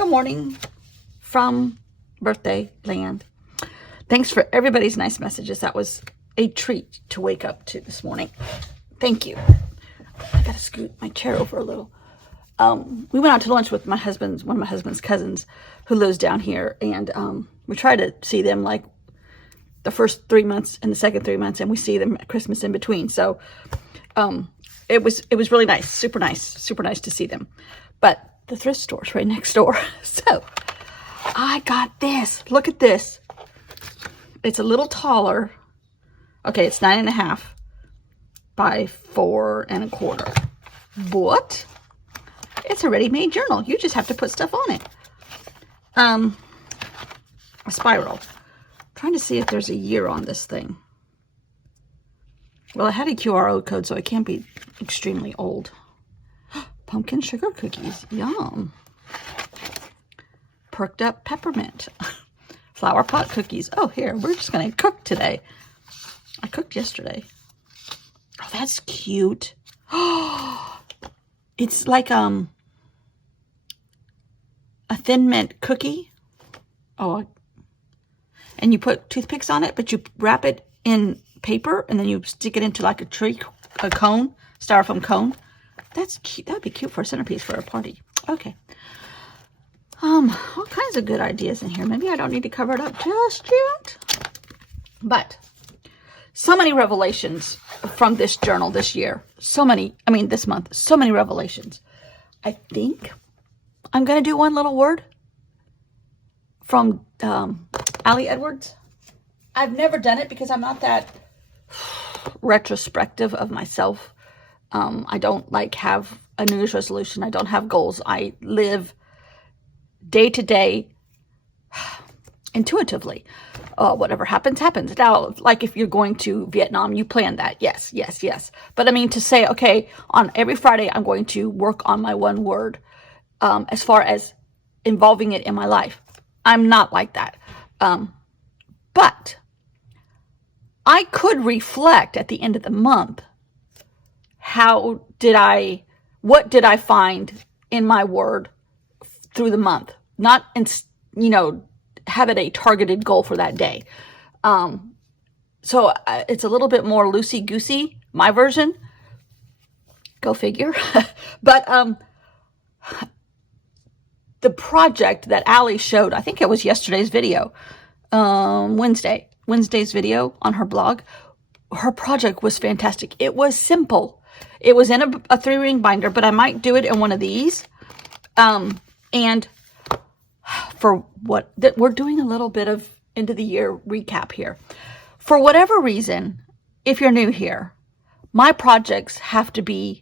good morning from birthday land. Thanks for everybody's nice messages. That was a treat to wake up to this morning. Thank you. I gotta scoot my chair over a little. We went out to lunch with one of my husband's cousins who lives down here, and we try to see them like the first 3 months and the second 3 months, and we see them at Christmas in between. So it was really nice, super nice to see them. But the thrift store's right next door. So I got this. Look at this. It's a little taller. Okay, it's 9.5 by 4.25. What? It's a ready-made journal. You just have to put stuff on it. A spiral. I'm trying to see if there's a year on this thing. Well, I had a QR code, so it can't be extremely old. Pumpkin sugar cookies. Yum. Perked up peppermint. Flower pot cookies. Oh, here. We're just going to cook today. I cooked yesterday. Oh, that's cute. It's like a Thin Mint cookie. Oh, and you put toothpicks on it, but you wrap it in paper and then you stick it into like a cone, styrofoam cone. That's cute. That'd be cute for a centerpiece for a party. Okay. All kinds of good ideas in here. Maybe I don't need to cover it up just yet. But so many revelations from this journal this year. This month. So many revelations. I think I'm going to do one little word from Ali Edwards. I've never done it because I'm not that retrospective of myself. I don't have a New Year's resolution. I don't have goals. I live day to day intuitively. Whatever happens, happens. Now, like if you're going to Vietnam, you plan that. Yes. But I mean to say, okay, on every Friday, I'm going to work on my one word as far as involving it in my life. I'm not like that. But I could reflect at the end of the month. What did I find in my word through the month? Not, have it a targeted goal for that day. So it's a little bit more loosey-goosey, my version. Go figure. But the project that Ali showed, I think it was yesterday's video, Wednesday's video on her blog. Her project was fantastic. It was simple. It was in a 3-ring binder, but I might do it in one of these. And for we're doing a little bit of end of the year recap here. For whatever reason, if you're new here, my projects have to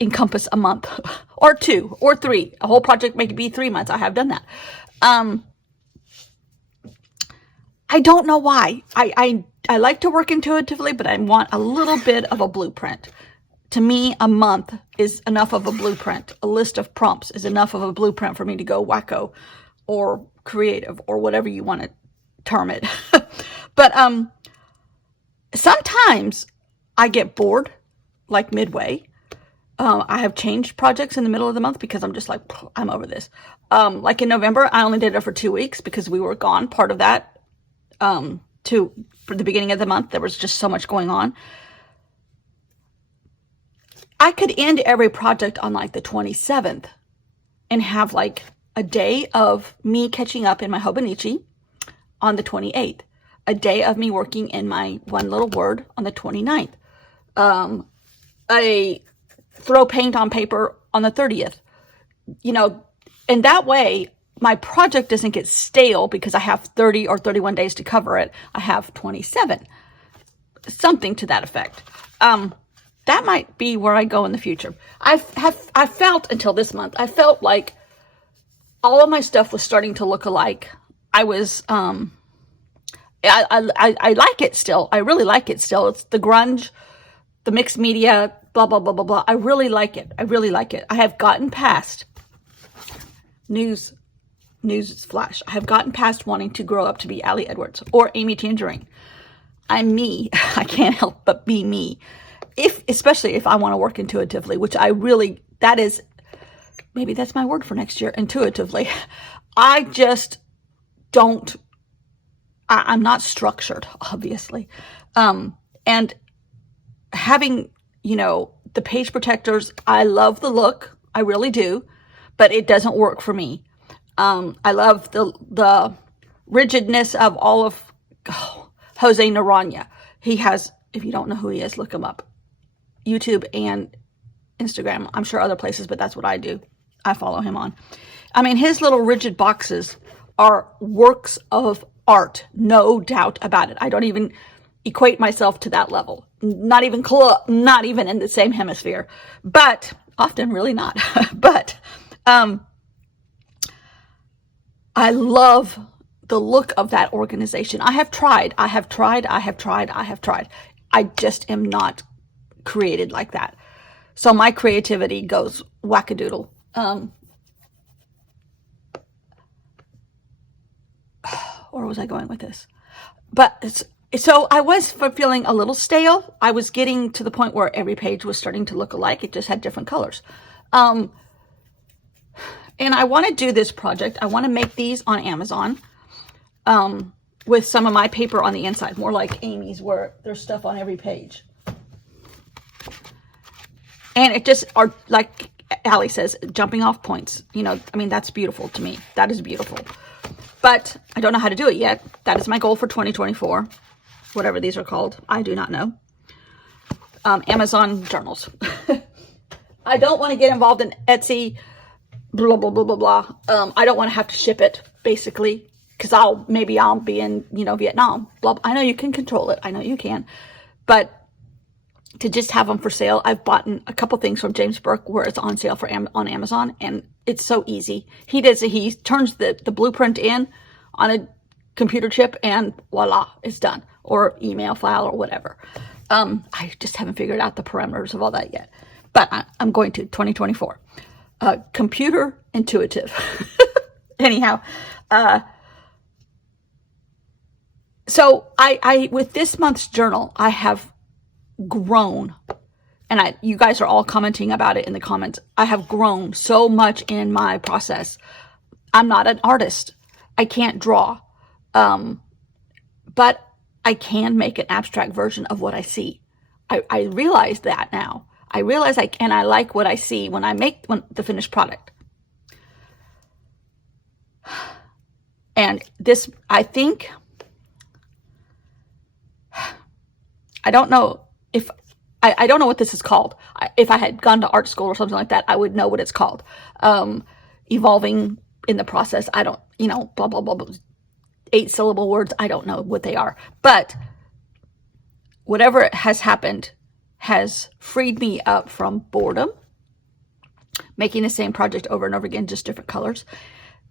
encompass a month or 2 or 3. A whole project may be 3 months. I have done that. I don't know why. I like to work intuitively, but I want a little bit of a blueprint. To me, a month is enough of a blueprint. A list of prompts is enough of a blueprint for me to go wacko or creative or whatever you want to term it. But sometimes I get bored, like midway. I have changed projects in the middle of the month because I'm just like, I'm over this. Like in November, I only did it for 2 weeks because we were gone. Part of that, for the beginning of the month, there was just so much going on. I could end every project on like the 27th and have like a day of me catching up in my Hobonichi on the 28th. A day of me working in my one little word on the 29th. A throw paint on paper on the 30th. And that way my project doesn't get stale because I have 30 or 31 days to cover it. I have 27. Something to that effect. That might be where I go in the future. I felt until this month, I felt like all of my stuff was starting to look alike. I was, I like it still. I really like it still. It's the grunge, the mixed media, blah, blah, blah, blah, blah. I really like it. I have gotten past news flash. I have gotten past wanting to grow up to be Ali Edwards or Amy Tangerine. I'm me. I can't help but be me. Especially if I want to work intuitively, which that is maybe that's my word for next year, intuitively. I just don't, I'm not structured, obviously. And having, the page protectors, I love the look. I really do, but it doesn't work for me. I love the rigidness of all of Jose Naranja. He has, if you don't know who he is, look him up. YouTube and Instagram. I'm sure other places, but that's what I do. I follow him on. I mean, his little rigid boxes are works of art. No doubt about it. I don't even equate myself to that level. Not even in the same hemisphere, but often really not. But I love the look of that organization. I have tried. I just am not created like that. So my creativity goes wackadoodle. Where was I going with this? But so I was feeling a little stale. I was getting to the point where every page was starting to look alike. It just had different colors. And I want to do this project. I want to make these on Amazon with some of my paper on the inside, more like Amy's, where there's stuff on every page. And it just are, like Allie says, jumping off points. I mean, that's beautiful to me. That is beautiful. But I don't know how to do it yet. That is my goal for 2024. Whatever these are called. I do not know. Amazon journals. I don't want to get involved in Etsy. Blah, blah, blah, blah, blah. I don't want to have to ship it, basically. Because I'll be in, Vietnam. Blah, blah. I know you can control it. I know you can. But to just have them for sale, I've bought a couple things from James Burke where it's on sale on Amazon. And it's so easy. He turns the blueprint in on a computer chip and voila, it's done. Or email file or whatever. I just haven't figured out the parameters of all that yet. But I'm going to, 2024. Computer intuitive. Anyhow, so I with this month's journal, I have grown, and you guys are all commenting about it in the comments. I have grown so much in my process. I'm not an artist. I can't draw. But I can make an abstract version of what I see. I realize that now. I realize I like what I see when I make the finished product. And this, I think, I don't know if, I don't know what this is called. If I had gone to art school or something like that, I would know what it's called. Evolving in the process. I don't, blah, blah, blah, blah. 8-syllable words. I don't know what they are. But whatever has happened has freed me up from boredom. Making the same project over and over again, just different colors.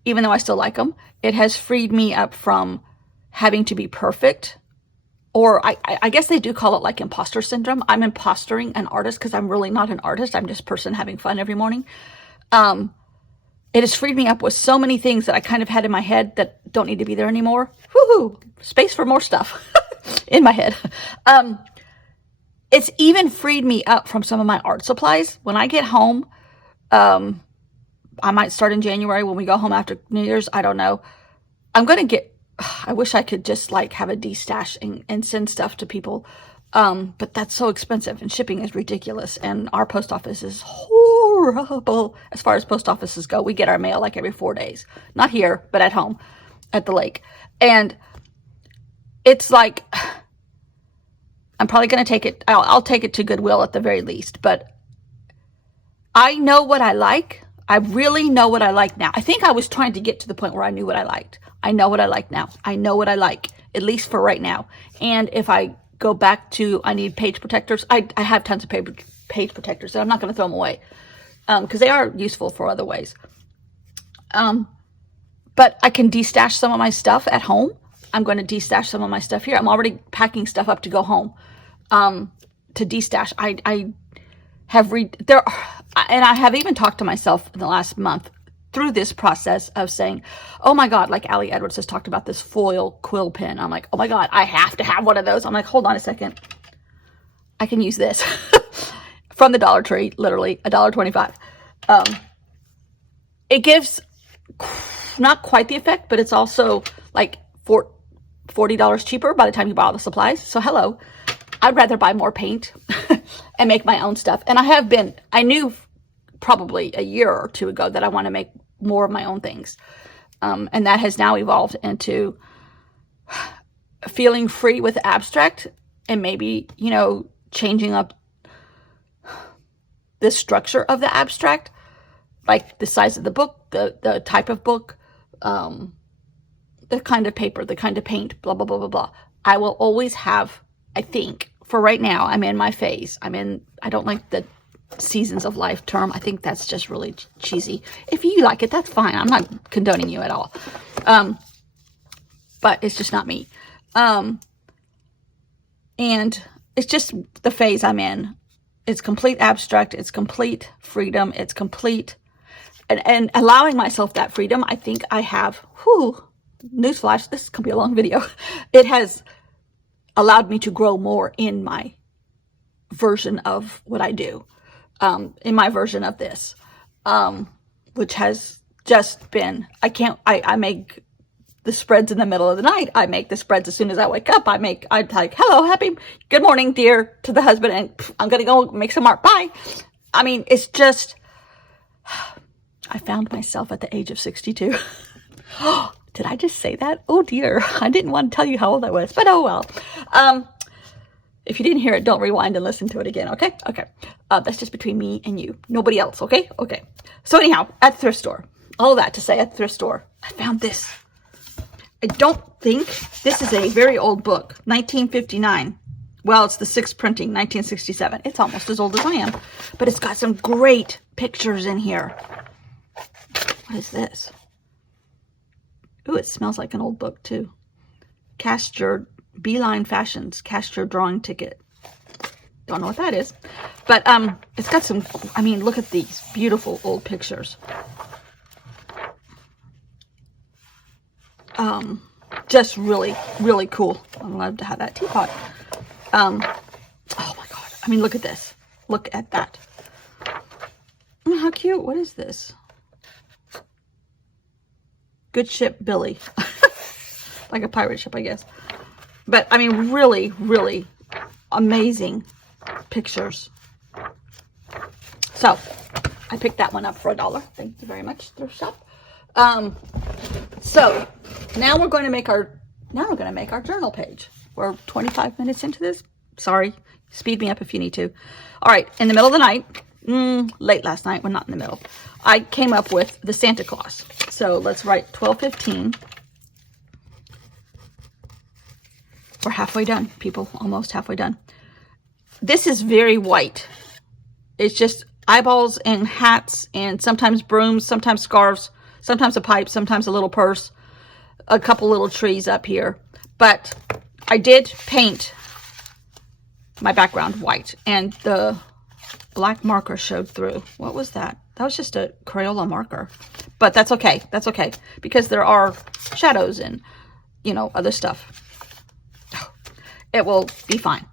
Even though I still like them. It has freed me up from having to be perfect. Or I guess they do call it like imposter syndrome. I'm impostering an artist because I'm really not an artist. I'm just a person having fun every morning. It has freed me up with so many things that I kind of had in my head that don't need to be there anymore. Woohoo! Space for more stuff in my head. It's even freed me up from some of my art supplies. When I get home, I might start in January when we go home after New Year's. I don't know. I wish I could just have a de-stash and send stuff to people. But that's so expensive and shipping is ridiculous. And our post office is horrible as far as post offices go. We get our mail every 4 days. Not here, but at home, at the lake. And it's I'm probably going to take it. I'll take it to Goodwill at the very least. But I know what I like. I really know what I like now. I think I was trying to get to the point where I knew what I liked. I know what I like now. I know what I like, at least for right now. And if I go back to, I need page protectors. I have tons of page protectors, so I'm not going to throw them away because they are useful for other ways. But I can de-stash some of my stuff at home. I'm going to de-stash some of my stuff here. I'm already packing stuff up to go home to de-stash. I have and I have even talked to myself in the last month through this process of saying, oh my God, like Allie Edwards has talked about this foil quill pen. I'm like, oh my God, I have to have one of those. I'm like, hold on a second. I can use this from the Dollar Tree, literally $1.25. it gives not quite the effect, but it's also like $40 cheaper by the time you buy all the supplies. So hello, I'd rather buy more paint and make my own stuff. And I knew probably a year or two ago that I want to make more of my own things. And that has now evolved into feeling free with abstract and maybe, changing up the structure of the abstract, like the size of the book, the type of book, the kind of paper, the kind of paint, blah, blah, blah, blah, blah. I will always have, I think, for right now, I'm in my phase. I don't like the seasons of life term. I think that's just really cheesy. If you like it, that's fine. I'm not condoning you at all. But it's just not me. And it's just the phase I'm in. It's complete abstract. It's complete freedom. It's complete. And allowing myself that freedom, I think I have, newsflash, this could be a long video. It has allowed me to grow more in my version of what I do. In my version of this, which has just been, I make the spreads in the middle of the night. I make the spreads as soon as I wake up. I'm like, hello, good morning, dear, to the husband, and I'm going to go make some art. Bye. I mean, it's just, I found myself at the age of 62. Did I just say that? Oh dear. I didn't want to tell you how old I was, but oh well. If you didn't hear it, don't rewind and listen to it again, okay? Okay. That's just between me and you. Nobody else, okay? Okay. So anyhow, at the thrift store. All that to say, at the thrift store, I found this. I don't think this is a very old book. 1959. Well, it's the 6th printing, 1967. It's almost as old as I am. But it's got some great pictures in here. What is this? Ooh, it smells like an old book, too. Cast your Beeline Fashions, cast your drawing ticket. Don't know what that is. But it's got some, look at these beautiful old pictures. Just really, really cool. I'd love to have that teapot. Oh my God. Look at this. Look at that. Oh, how cute. What is this? Good Ship Billy. Like a pirate ship, I guess. But, really, really amazing pictures. So, I picked that one up for $1. Thank you very much, thrift shop. So, now we're going to make our journal page. We're 25 minutes into this. Sorry. Speed me up if you need to. All right. In the middle of the night, late last night, well, not in the middle, I came up with the Santa Claus. So, let's write 12:15. We're halfway done, people. Almost halfway done. This is very white. It's just eyeballs and hats and sometimes brooms, sometimes scarves, sometimes a pipe, sometimes a little purse, a couple little trees up here. But I did paint my background white, and the black marker showed through. What was that? That was just a Crayola marker. But that's okay. That's okay. Because there are shadows and, other stuff. It will be fine.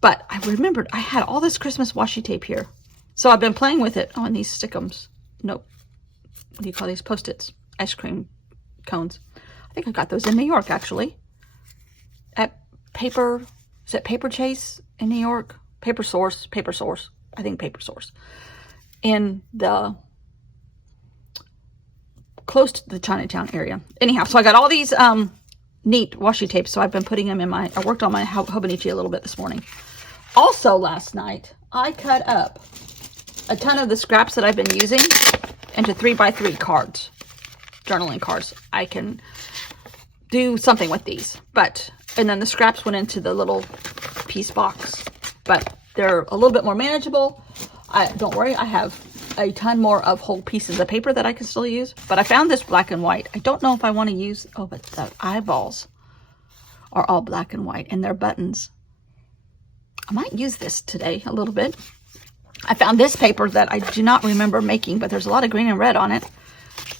But I remembered I had all this Christmas washi tape here. So I've been playing with it. Oh, and these stickums. Nope. What do you call these? Post-its. Ice cream cones. I think I got those in New York, actually. At Paper... Is it Paper Chase in New York? Paper Source. Paper Source. I think Paper Source. In the... close to the Chinatown area. Anyhow, so I got all these... neat washi tapes, so I've been putting them in I worked on my Hobonichi a little bit this morning. Also last night, I cut up a ton of the scraps that I've been using into 3x3 cards, journaling cards. I can do something with these, and then the scraps went into the little piece box, but they're a little bit more manageable. Don't worry, I have a ton more of whole pieces of paper that I can still use. But I found this black and white. I don't know if I want to use... Oh, but the eyeballs are all black and white, and they're buttons. I might use this today a little bit. I found this paper that I do not remember making, but there's a lot of green and red on it.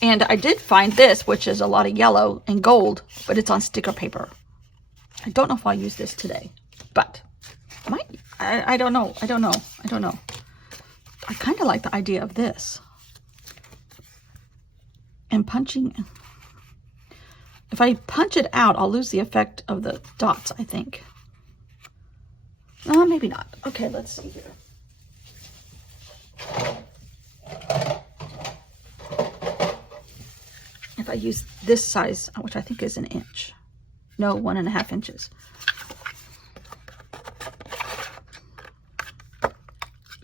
And I did find this, which is a lot of yellow and gold, but it's on sticker paper. I don't know if I'll use this today, but I don't know. I don't know. I kind of like the idea of this. am punching. If I punch it out, I'll lose the effect of the dots, I think. Maybe not. Okay, let's see here. If I use this size, which I think is an inch. No, 1.5 inches.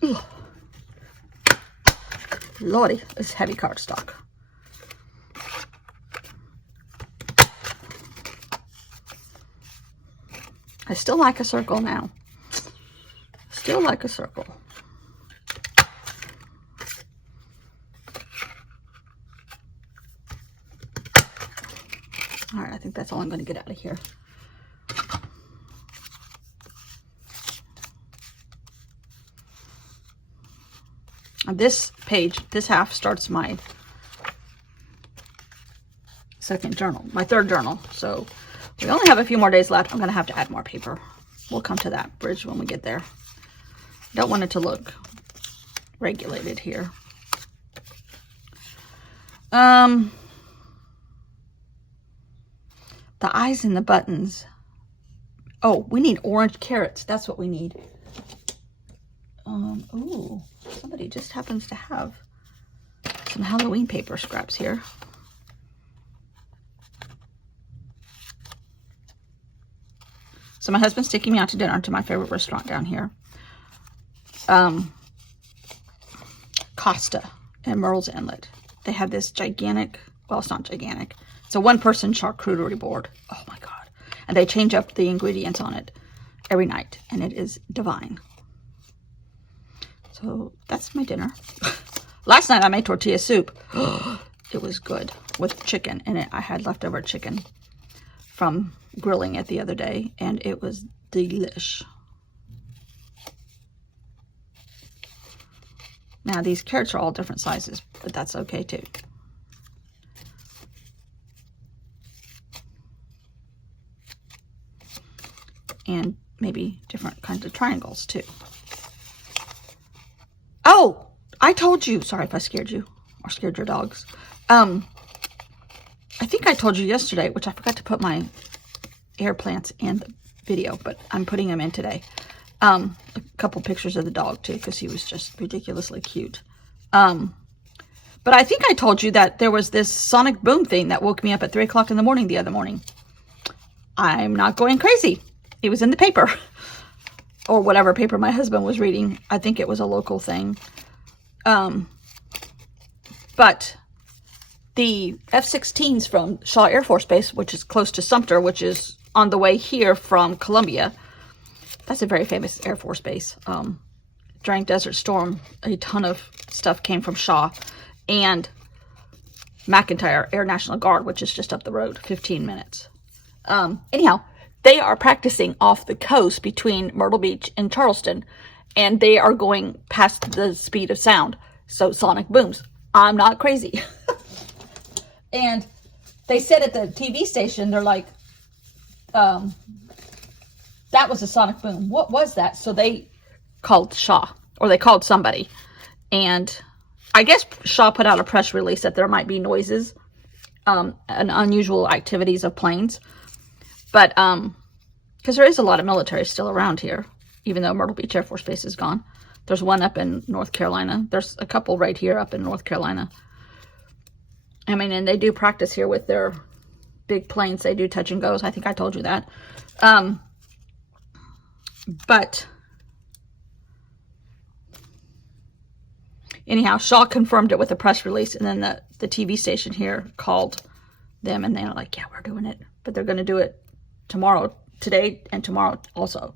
Ugh. Lordy, it's heavy cardstock. I still like a circle now. Still like a circle. All right, I think that's all I'm going to get out of here. And this page, this half starts my second journal, my third journal. So we only have a few more days left. I'm going to have to add more paper. We'll come to that bridge when we get there. Don't want it to look regulated here. The eyes and the buttons. Oh, we need orange carrots. That's what we need. Ooh, somebody just happens to have some Halloween paper scraps here. So my husband's taking me out to dinner to my favorite restaurant down here. Costa in Murrells Inlet. They have this gigantic, well, it's not gigantic. It's a one-person charcuterie board. Oh my God. And they change up the ingredients on it every night. And it is divine. So that's my dinner. Last night I made tortilla soup. It was good with chicken in it. I had leftover chicken from grilling it the other day, and it was delish. Now these carrots are all different sizes, but that's okay too. And maybe different kinds of triangles too. Oh, I told you. Sorry if I scared you or scared your dogs. I think I told you yesterday, which I forgot to put my air plants in the video, but I'm putting them in today. A couple pictures of the dog too, because he was just ridiculously cute. But I think I told you that there was this sonic boom thing that woke me up at 3 o'clock in the morning the other morning. I'm not going crazy. It was in the paper. Or whatever paper my husband was reading. I think it was a local thing. But the F-16s from Shaw Air Force Base, which is close to Sumter, which is on the way here from Columbia. That's a very famous Air Force base. During Desert Storm, a ton of stuff came from Shaw. And McEntire Air National Guard, which is just up the road, 15 minutes. Anyhow, they are practicing off the coast between Myrtle Beach and Charleston. And they are going past the speed of sound. So sonic booms. I'm not crazy. And they said at the TV station, they're like, that was a sonic boom. What was that? So they called Shaw, or they called somebody. And I guess Shaw put out a press release that there might be noises and unusual activities of planes. But, because there is a lot of military still around here, even though Myrtle Beach Air Force Base is gone. There's one up in North Carolina. There's a couple right here up in North Carolina. I mean, and they do practice here with their big planes. They do touch and goes. I think I told you that. But anyhow, Shaw confirmed it with a press release. And then the TV station here called them. And they're like, yeah, we're doing it. But they're going to do it tomorrow, today and tomorrow also.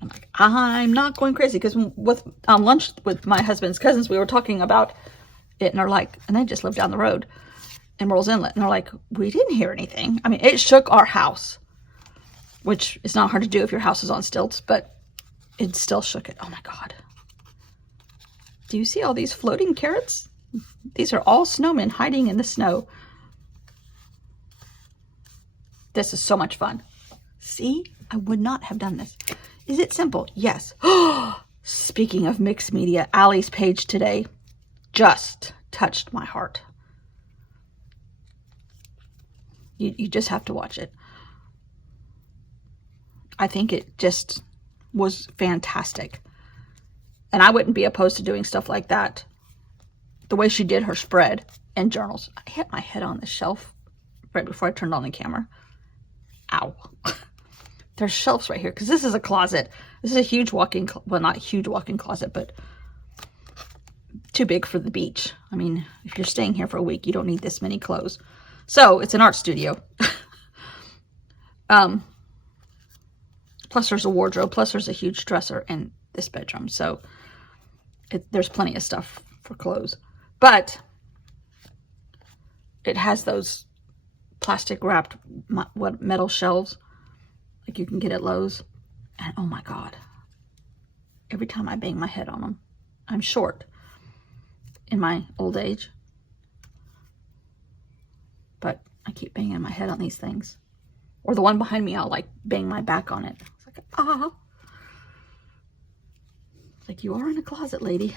I'm like, I'm not going crazy. Because with lunch with my husband's cousins, we were talking about it, and they're like, and they just live down the road in Murrells Inlet, and they're like, we didn't hear anything. I mean, it shook our house, which is not hard to do if your house is on stilts, but it still shook it. Oh my God. Do you see all these floating carrots? These are all snowmen hiding in the snow. This is so much fun. See, I would not have done this. Is it simple? Yes. Speaking of mixed media, Allie's page today just touched my heart. You just have to watch it. I think it just was fantastic. And I wouldn't be opposed to doing stuff like that. The way she did her spread and journals. I hit my head on the shelf right before I turned on the camera. Ow. There's shelves right here because this is a closet. This is a huge walk-in, well, not huge walk-in closet, but too big for the beach. I mean, if you're staying here for a week, you don't need this many clothes. So it's an art studio. Plus there's a wardrobe, plus there's a huge dresser in this bedroom. So there's plenty of stuff for clothes. But it has those plastic wrapped metal shelves like you can get at Lowe's. And oh my God, every time I bang my head on them, I'm short in my old age, but I keep banging my head on these things. Or the one behind me, I'll like bang my back on it. It's like, ah. It's like, you are in a closet, lady.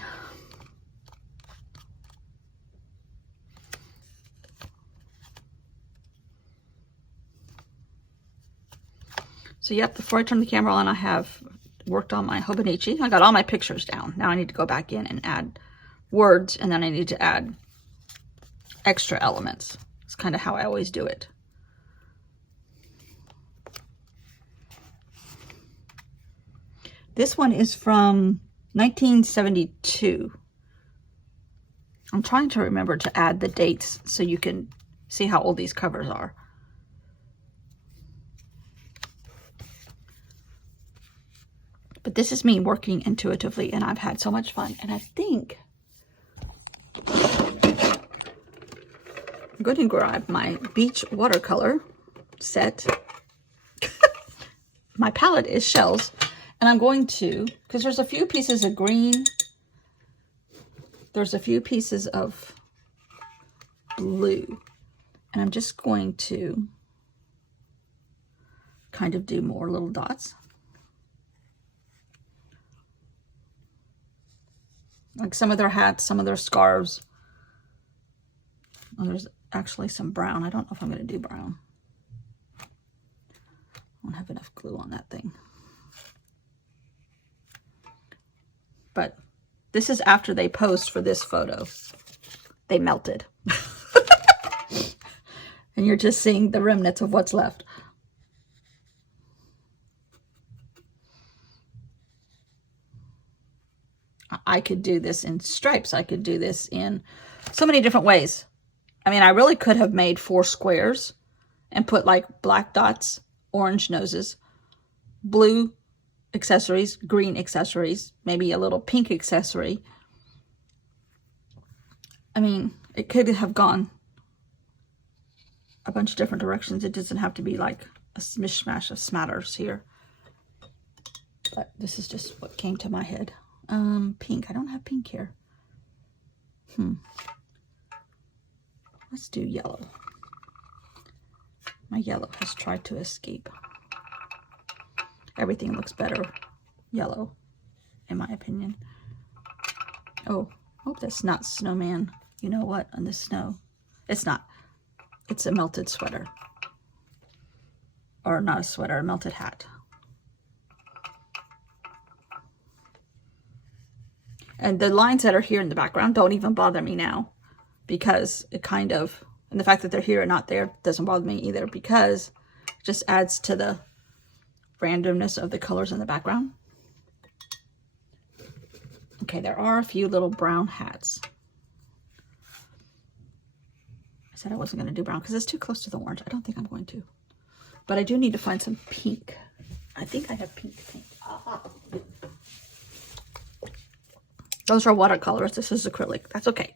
So yep, before I turn the camera on, I have worked on my Hobonichi. I got all my pictures down. Now I need to go back in and add words, and then I need to add extra elements. It's kind of how I always do it. This one is from 1972. I'm trying to remember to add the dates so you can see how old these covers are. But this is me working intuitively, and I've had so much fun. And I think I'm going to grab my beach watercolor set. My palette is shells. And I'm going to, because there's a few pieces of green. There's a few pieces of blue. And I'm just going to kind of do more little dots. Like some of their hats, some of their scarves. Oh, there's actually some brown. I don't know if I'm going to do brown. I don't have enough glue on that thing. But this is after they posed for this photo. They melted. And you're just seeing the remnants of what's left. I could do this in stripes. I could do this in so many different ways. I mean, I really could have made 4 squares and put like black dots, orange noses, blue accessories, green accessories, maybe a little pink accessory. I mean, it could have gone a bunch of different directions. It doesn't have to be like a mishmash of smatters here. But this is just what came to my head. Pink. I don't have pink here. Let's do yellow. My yellow has tried to escape. Everything looks better yellow, in my opinion. Oh, hope that's not snowman. You know what? On the snow. It's not. It's a melted sweater. Or not a sweater, a melted hat. And the lines that are here in the background don't even bother me now. Because it kind of, and the fact that they're here and not there doesn't bother me either. Because it just adds to the randomness of the colors in the background. Okay, there are a few little brown hats. I said I wasn't going to do brown because it's too close to the orange. I don't think I'm going to. But I do need to find some pink. I think I have pink paint. Those are watercolors. This is acrylic. That's okay.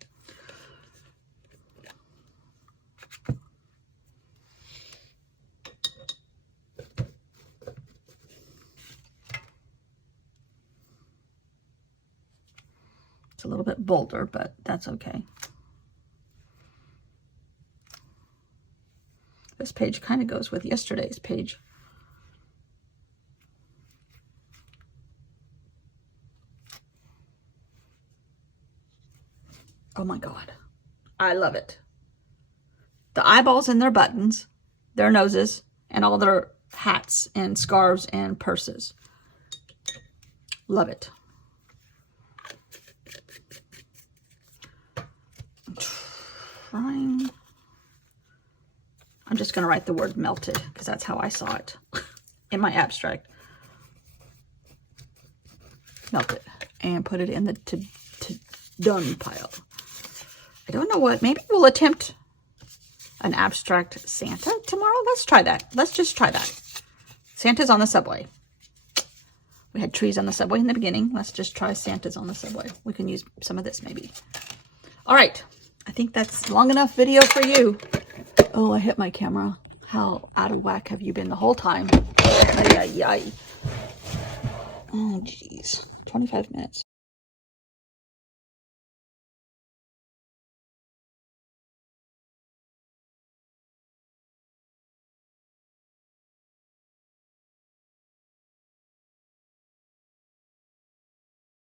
It's a little bit bolder, but that's okay. This page kind of goes with yesterday's page. Oh my God. I love it. The eyeballs in their buttons. their noses and all their hats and scarves and purses. Love it. I'm just going to write the word melted because that's how I saw it in my abstract. Melt it and put it in the to done pile. I don't know what. Maybe we'll attempt an abstract Santa tomorrow. Let's try that. Let's just try that. Santa's on the subway. We had trees on the subway in the beginning. Let's just try Santa's on the subway. We can use some of this maybe. All right. I think that's long enough video for you. Oh, I hit my camera. How out of whack have you been the whole time? Ay, ay, ay. Oh, geez. 25 minutes.